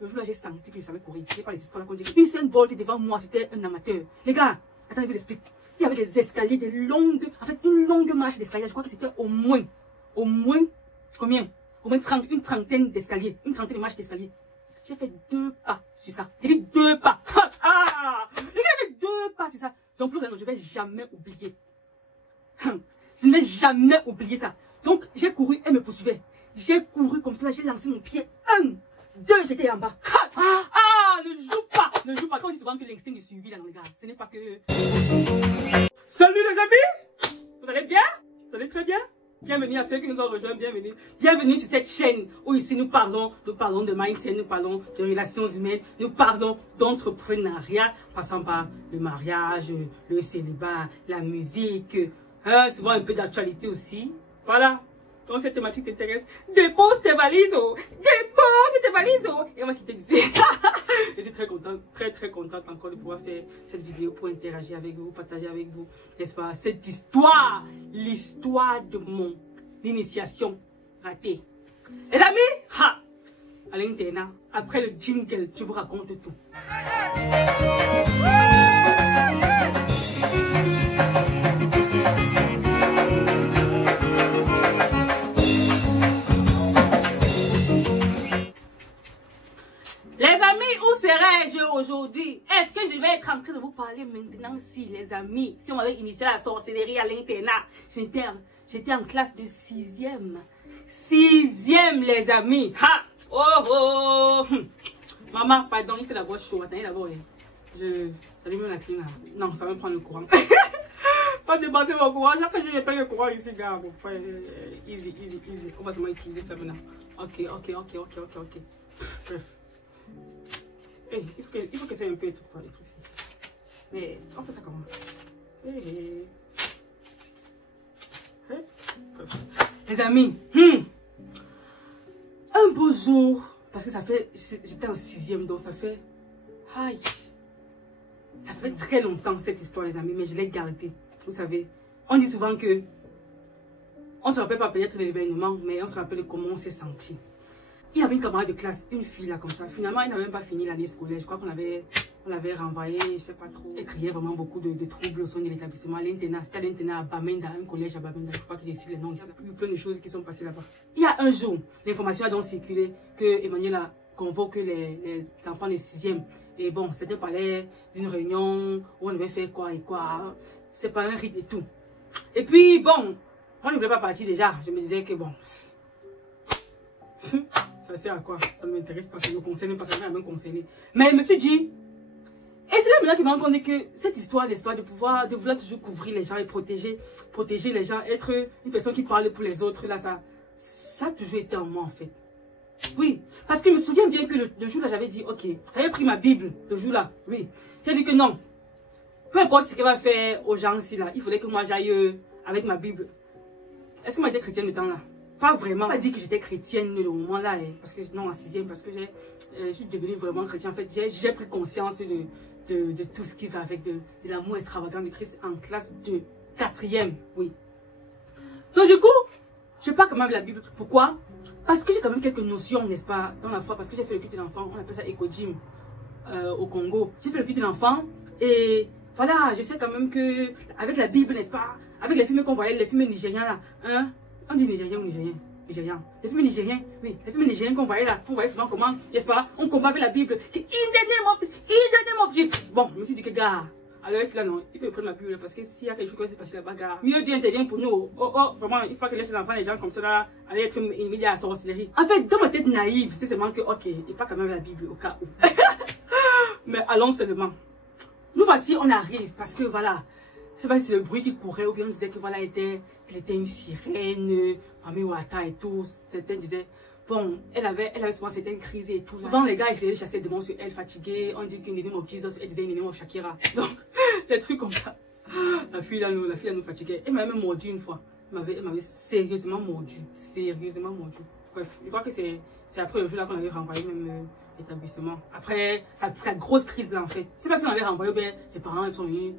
Le jour-là, j'ai senti que je savais courir. J'ai pas les espoirs là qu'on dit. Usain Bolt devant moi, c'était un amateur. Les gars, attendez, je vous explique. Il y avait des escaliers, des longues, en fait, une longue marche d'escalier. Je crois que c'était au moins, combien? Au moins une trentaine d'escaliers, une trentaine de marches d'escalier. J'ai fait 2 pas sur ça. J'ai dit 2 pas. J'ai fait 2 pas sur ça. Donc, je ne vais jamais oublier. Je ne vais jamais oublier ça. Donc, j'ai couru, elle me poursuivait. J'ai couru comme ça, j'ai lancé mon pied. 1, 2, j'étais en bas. Ne joue pas. Ne joue pas. Quand on dit souvent que l'instinct est suivi, là, les gars, ce n'est pas que... Salut les amis. Vous allez bien? Vous allez très bien? Bienvenue à ceux qui nous ont rejoints, bienvenue. Bienvenue sur cette chaîne où ici nous parlons de mindset, nous parlons de relations humaines, nous parlons d'entrepreneuriat, passant par le mariage, le célibat, la musique, souvent un peu d'actualité aussi. Voilà. Quand cette thématique t'intéresse, dépose tes valises, dépose tes valises. Et moi qui te disais, je suis très contente, très contente encore de pouvoir faire cette vidéo pour interagir avec vous, partager avec vous, n'est-ce pas, cette histoire, l'histoire de mon initiation ratée. Les amis, à l'internat, après le jingle, je vous raconte tout. Aujourd'hui, est-ce que je vais être en train de vous parler maintenant? Si les amis, si on avait initié la sorcellerie à l'internat, j'étais en classe de 6e. 6e les amis. Maman, pardon, il fait d'abord chaud. Attendez d'abord. J'allume la clim là. Non, ça va me prendre le courant. Pas débattre mon courant. Chaque fois que je paye le courant ici, gars. Bon, easy. On va seulement utiliser ça maintenant. Ok. Bref. Hey, il faut que c'est un peu tout quoi, les trucs. Mais on fait ça comment? Les amis, un beau jour, parce que ça fait, j'étais en 6e, donc ça fait, ça fait très longtemps cette histoire les amis, mais je l'ai gardée. Vous savez, on dit souvent que on se rappelle pas peut-être de l'événement, mais on se rappelle comment on s'est senti. Il y avait une camarade de classe, une fille là comme ça. Finalement, elle n'a même pas fini l'année scolaire. Je crois qu'on l'avait renvoyée, je sais pas trop. Elle criait vraiment beaucoup de troubles au sein de l'établissement. L'internat, c'était l'internat à Bamenda, un collège à Bamenda. Je crois que j'ai cité les noms. Il y a eu plein de choses qui sont passées là-bas. Il y a un jour, l'information a donc circulé que Emmanuel a convoqué les enfants de 6e. Et bon, c'était parlait d'une réunion où on devait faire quoi et quoi. C'est pas un rite et tout. Et puis bon, moi je ne voulais pas partir déjà. Je me disais que bon... ça sert à quoi? Ça ne m'intéresse pas, ça ne me concerne pas, ça ne m'a même concerné. Mais je me suis dit, et c'est là maintenant qu'il m'a rendu que cette histoire, n'est-ce pas, de vouloir toujours couvrir les gens et protéger les gens, être une personne qui parle pour les autres, là, ça a toujours été en moi en fait. Oui, parce que je me souviens bien que le jour là, j'avais dit, ok, j'avais pris ma Bible, le jour là, oui. J'ai dit que non, peu importe ce qu'elle va faire aux gens ici là, il fallait que moi j'aille avec ma Bible. Est-ce que moi j'étais chrétienne le temps là? Pas vraiment. On m'a dit que j'étais chrétienne le moment là, parce que non en 6e, parce que je suis devenue vraiment chrétienne. En fait, j'ai pris conscience de tout ce qui va avec de l'amour extravagant de Christ en classe de 4e, oui. Donc du coup, je parle quand même de la Bible. Pourquoi? Parce que j'ai quand même quelques notions, n'est-ce pas, dans la foi, parce que j'ai fait le culte de l'enfant, on appelle ça Eco-Gym au Congo. J'ai fait le culte de l'enfant et voilà, je sais quand même que avec la Bible, n'est-ce pas, avec les films qu'on voyait, les films nigériens là, hein. On dit nigérien ou nigérien? Les films nigériens, oui, les films nigériens qu'on voyait là, on voyait souvent comment, n'est-ce pas, on combat avec la Bible. In the name of Jesus. Bon, je me suis dit que gars, alors là non, il faut prendre ma Bible parce que s'il y a quelque chose qui va se passer là-bas, gars, mieux Dieu intervient pour nous. Vraiment, il faut pas que laisser les enfants, les gens comme ça là, aller être ennemis de la sorcellerie. En fait, dans ma tête naïve, c'est seulement que, ok, il pas quand même la Bible au cas où. Mais allons seulement. Nous voici, on arrive parce que voilà. Je sais pas si c'est le bruit qui courait ou bien on disait que voilà, elle était une sirène, Mami Wata et tout. Certains disaient, bon, elle avait souvent certaines crises et tout. Souvent, les gars essayaient de chasser des démons sur elle, fatiguée. On dit qu'une name of Jesus, elle disait une name of Shakira. Donc, des trucs comme ça. La fille là nous fatiguait. Elle m'avait même mordu une fois. Elle m'avait sérieusement mordu. Bref, je crois que c'est après le jour là qu'on avait renvoyé même l'établissement. Après, sa grosse crise là en fait. C'est parce qu'on avait renvoyé, ben, ses parents ils sont venus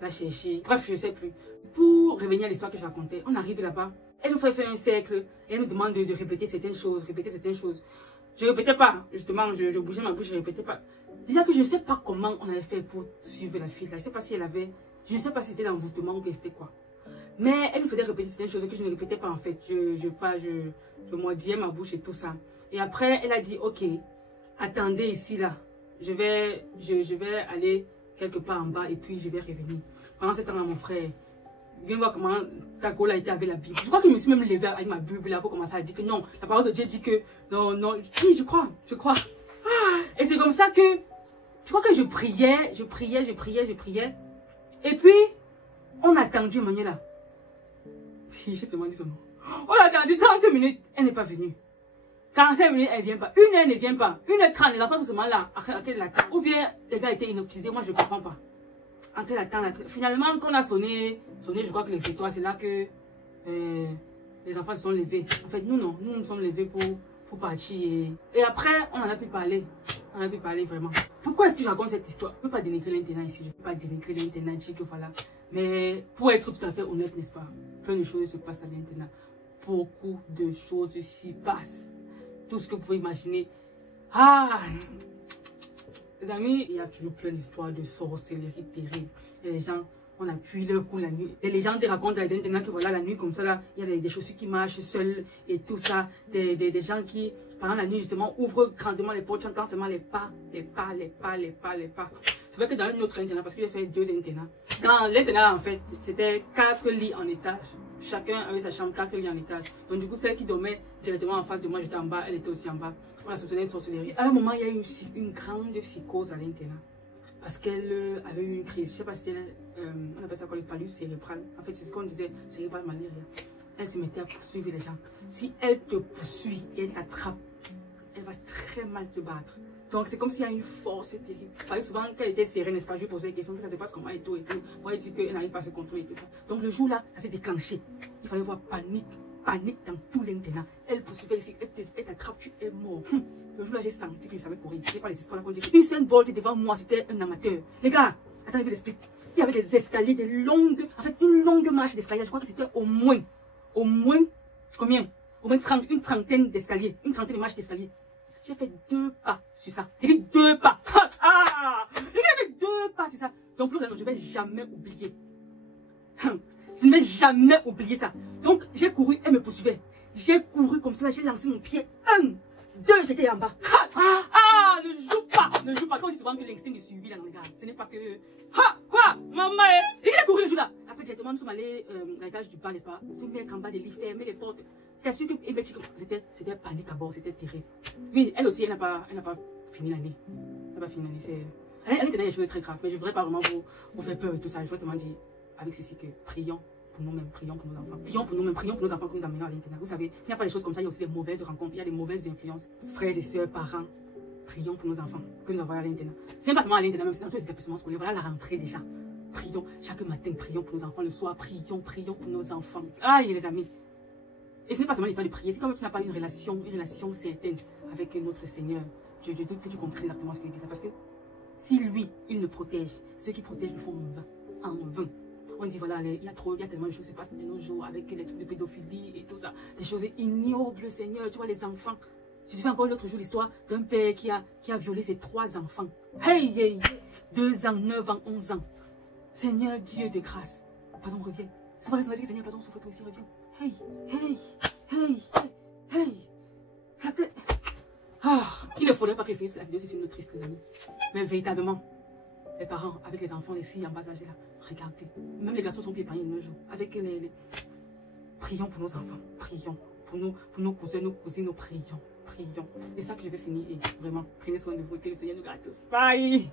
la chercher. Bref, je ne sais plus. Pour revenir à l'histoire que je racontais, on arrive là-bas. Elle nous fait faire un cercle et elle nous demande de répéter certaines choses, Je répétais pas, justement, je bougeais ma bouche, je répétais pas. Déjà que je ne sais pas comment on avait fait pour suivre la fille là. Je ne sais pas si elle avait, je ne sais pas si c'était l'envoûtement ou c'était quoi. Mais elle me faisait répéter certaines choses que je ne répétais pas en fait. Je mordillais ma bouche et tout ça. Et après, elle a dit, ok, attendez ici là. Je vais aller quelque part en bas et puis je vais revenir. Pendant ce temps-là, mon frère, viens voir comment ta cola était avec la Bible. Je crois que je me suis même levée avec ma Bible là pour commencer à dire que non, la parole de Dieu dit que non, non. Oui, je crois. Et c'est comme ça que, je crois que je priais. Et puis, on a attendu Manuela. J'ai demandé son nom. On a attendu 30 minutes, elle n'est pas venue. 45 minutes, elle ne vient pas. 1 heure, elle ne vient pas. 1h30, les enfants sont seulement là, après la attendent. Ou bien, les gars étaient inoptisés, moi je ne comprends pas. Entre la temps, finalement, quand on a sonné, je crois que les étoiles, c'est là que les enfants se sont levés. En fait, nous non, nous nous sommes levés pour partir. Et après, on en a pu parler. On a pu parler vraiment. Pourquoi est-ce que je raconte cette histoire? Je ne peux pas dénigrer l'internat ici, je ne peux pas dénigrer l'internat, dire que voilà. Mais pour être tout à fait honnête, n'est-ce pas? Plein de choses se passent à l'internat. Beaucoup de choses s'y passent. Tout ce que vous pouvez imaginer. Ah! Les amis, il y a toujours plein d'histoires de sorcellerie terrible. Et les gens, on appuie leur cou la nuit. Et les gens te racontent à l'internat que voilà, la nuit comme ça, là, il y a des chaussures qui marchent seules et tout ça. Des gens qui, pendant la nuit, justement, ouvrent grandement les portes, chantant seulement les pas. C'est vrai que dans un autre internat, parce que j'ai fait 2 internats. Dans l'internat, en fait, c'était 4 lits en étage. Chacun avait sa chambre, 4 lits en étage. Donc du coup, celle qui dormait directement en face de moi, j'étais en bas, elle était aussi en bas. On a soutenu une sorcellerie. À un moment, il y a eu une grande psychose à l'internat. Parce qu'elle avait eu une crise. Je ne sais pas si c'était, on appelle ça quoi, le palud cérébral. En fait, c'est ce qu'on disait, cérébral malaria. Elle se mettait à poursuivre les gens. Si elle te poursuit et elle t'attrape, elle va très mal te battre. Donc c'est comme s'il y a une force terrible. Parce que souvent, quand elle était serrée, n'est-ce pas, je lui posais des questions, que ça se passe comment et tout et tout. Moi, elle dit qu'elle n'arrive pas à se contrôler et tout ça. Donc le jour-là, ça s'est déclenché. Il fallait voir panique dans tout l'internat. Elle poursuivait ici, elle t'attrape, tu es mort. Le jour-là, j'ai senti que je savais courir. Je n'ai pas les espoirs là qu'on dit que Usain Bolt devant moi, c'était un amateur. Les gars, attendez, je vous explique. Il y avait des escaliers, en fait, une longue marche d'escalier. Je crois que c'était au moins, combien? Au moins une trentaine d'escaliers, une trentaine de marches d'escalier. J'ai fait 2 pas sur ça. J'ai dit 2 pas. J'ai fait 2 pas sur ça. Donc, je ne vais jamais oublier. Je ne vais jamais oublier ça. Donc, j'ai couru, elle me poursuivait. J'ai couru comme ça, j'ai lancé mon pied. 1, 2, j'étais en bas. Ne joue pas. Quand on dit souvent que l'instinct est suivi, là, les gars, ce n'est pas que... Quoi? Maman, j'ai couru le jour là. Après, directement, nous sommes allés à l'étage du bas, n'est-ce pas? Se mettre en bas des lits, fermer les portes. T'es sûr que c'était panique à bord, c'était terrible. Oui, elle aussi, elle n'a pas fini l'année. Elle n'a pas fini l'année. Elle était dans des choses très graves, mais je ne voudrais pas vraiment vous faire peur et tout ça. Je voudrais seulement dire avec ceci que prions pour nous-mêmes, prions pour nos enfants. Prions pour nous-mêmes, prions pour nos enfants que nous amenons à l'internat. Vous savez, s'il n'y a pas des choses comme ça, il y a aussi des mauvaises rencontres, il y a des mauvaises influences. Frères et sœurs, parents, prions pour nos enfants que nous avons à l'internat. C'est pas seulement à l'internat, même c'est dans tous les établissements scolaires. Voilà la rentrée déjà. Prions chaque matin, prions pour nos enfants. Le soir, prions pour nos enfants. Aïe, les amis. Et ce n'est pas seulement l'histoire de prier, c'est comme tu n'as pas une relation certaine avec notre Seigneur. Je doute que tu comprennes exactement ce qu'il dit. Parce que si lui, il nous protège, ceux qui protègent le font en vain. On dit voilà, il y a tellement de choses qui se passent de nos jours avec les trucs de pédophilie et tout ça. Des choses ignobles, Seigneur. Tu vois, les enfants. Je suis fait encore l'autre jour l'histoire d'un père qui a violé ses 3 enfants. Hey, 2 ans, 9 ans, 11 ans. Seigneur Dieu de grâce. Pardon, reviens. C'est vrai, que Seigneur, pardon, souffre-toi aussi, reviens. Hey. Il ne faudrait pas que je fasse la vidéo, c'est une autre triste, les amis. Mais véritablement, les parents, avec les enfants, les filles en bas âge, là, regardez. Même les garçons sont plus épargnés de nos jours. Avec les... Prions pour nos enfants, prions. Pour nos cousins, nos cousines, nous prions. C'est ça que je vais finir. Et vraiment, prenez soin de vous, que le Seigneur nous garde tous. Bye!